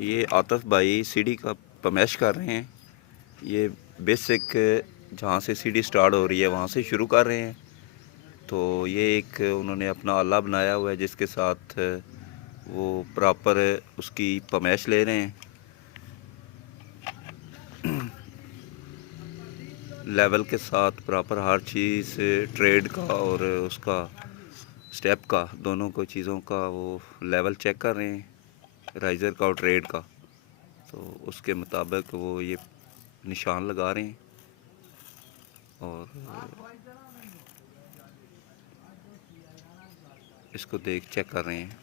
ये आतिफ भाई सीढ़ी का पमैश कर रहे हैं। ये बेसिक जहाँ से सीढ़ी स्टार्ट हो रही है वहाँ से शुरू कर रहे हैं। तो ये एक उन्होंने अपना आला बनाया हुआ है जिसके साथ वो प्रॉपर उसकी पमैश ले रहे हैं। लेवल के साथ प्रॉपर हर चीज़ ट्रेड का और उसका स्टेप का दोनों को चीज़ों का वो लेवल चेक कर रहे हैं, राइज़र का और ट्रेड का। तो उसके मुताबिक वो ये निशान लगा रहे हैं और इसको चेक कर रहे हैं।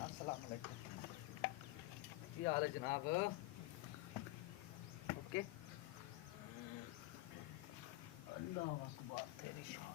अस्सलाम वालेकुम, क्या हाल है जनाब? ओके, अल्लाह अकबर, तेरी शान।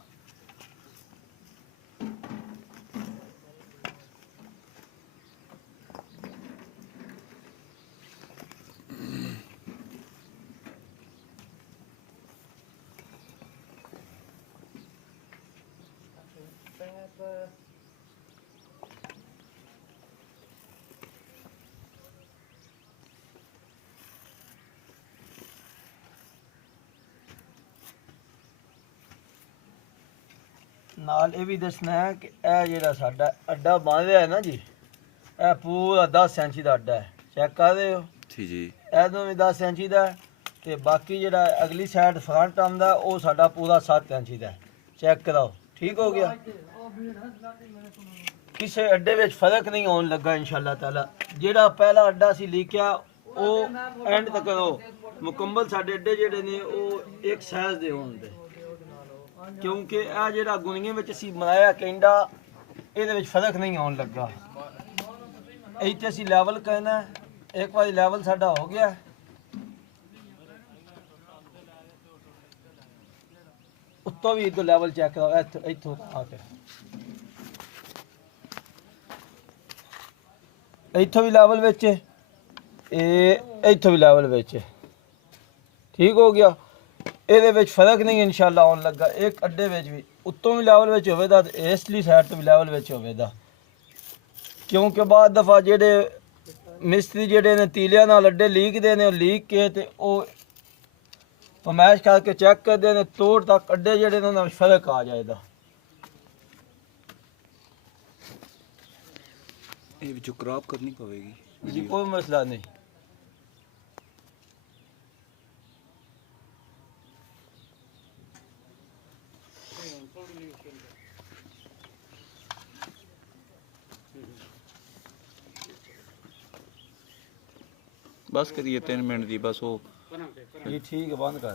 नाल ये भी दसना है कि यह जेड़ा साडा अड्डा बांधिया है ना जी, यह पूरा 10 इंची का अड्डा है। चेक कर रहे हो जी जी, इधरों भी 10 इंची का है ते बाकी जेड़ा अगली साइड फ्रंट आंदा वो साडा पूरा 7 इंची का है। चेक कराओ, ठीक हो गया। किसी अड्डे में फर्क नहीं होने लगा इंशाल्लाह ताला। जेड़ा पहला अड्डा सी लिखिया वो एंड तक करो मुकम्मल साडे अड्डे जेड़े ने वो एक साइज दे होंदे, क्योंकि आ जेड़ा गुनिया में असी बनाया कैंडा ਇਹਦੇ ਵਿੱਚ फर्क नहीं होने लगा। ਇੱਥੇ ਅਸੀਂ ਲੈਵਲ कहना है, एक बार ਲੈਵਲ ਸਾਡਾ हो गया। ਉੱਤੋਂ ਵੀ ਇਦੋਂ ਲੈਵਲ ਚੈੱਕ ਕਰੋ, ਇੱਥੋਂ ਆ ਕੇ ਇੱਥੋਂ ਵੀ ਲੈਵਲ ਵਿੱਚ ਇਹ ਇੱਥੋਂ ਵੀ ਲੈਵਲ ਵਿੱਚ ਠੀਕ ਹੋ ਗਿਆ। ਇਹਦੇ ਵਿੱਚ ਫਰਕ ਨਹੀਂ ਇਨਸ਼ਾਅੱਲਾ ਆਉਣ ਲੱਗਾ। ਇੱਕ ਅੱਡੇ ਵਿੱਚ ਵੀ ਉੱਤੋਂ ਵੀ ਲੈਵਲ ਵਿੱਚ ਹੋਵੇਗਾ ਤੇ ਇਸਲੀ ਸਾਈਡ ਤੋਂ ਵੀ ਲੈਵਲ ਵਿੱਚ ਹੋਵੇਗਾ, ਕਿਉਂਕਿ ਬਾਅਦ ਦਫਾ ਜਿਹੜੇ ਮਿਸਤਰੀ ਜਿਹੜੇ ਨੇ ਤੀਲਿਆਂ ਨਾਲ ਅੱਡੇ ਲੀਕਦੇ ਨੇ, ਉਹ ਲੀਕ ਕੇ ਤੇ ਉਹ ਪਮੈਸ਼ ਕਰਕੇ ਚੈੱਕ ਕਰਦੇ ਨੇ, ਤੋੜ ਤੱਕ ਅੱਡੇ ਜਿਹੜੇ ਨੇ ਉਹਨਾਂ ਵਿੱਚ ਫਰਕ ਆ ਜਾਏਗਾ। ये जो क्रॉप करनी पड़ेगी जी, कोई मसला नहीं। बस करिए 3 मिनट दी बस वो जी ठीक है, बंद कर।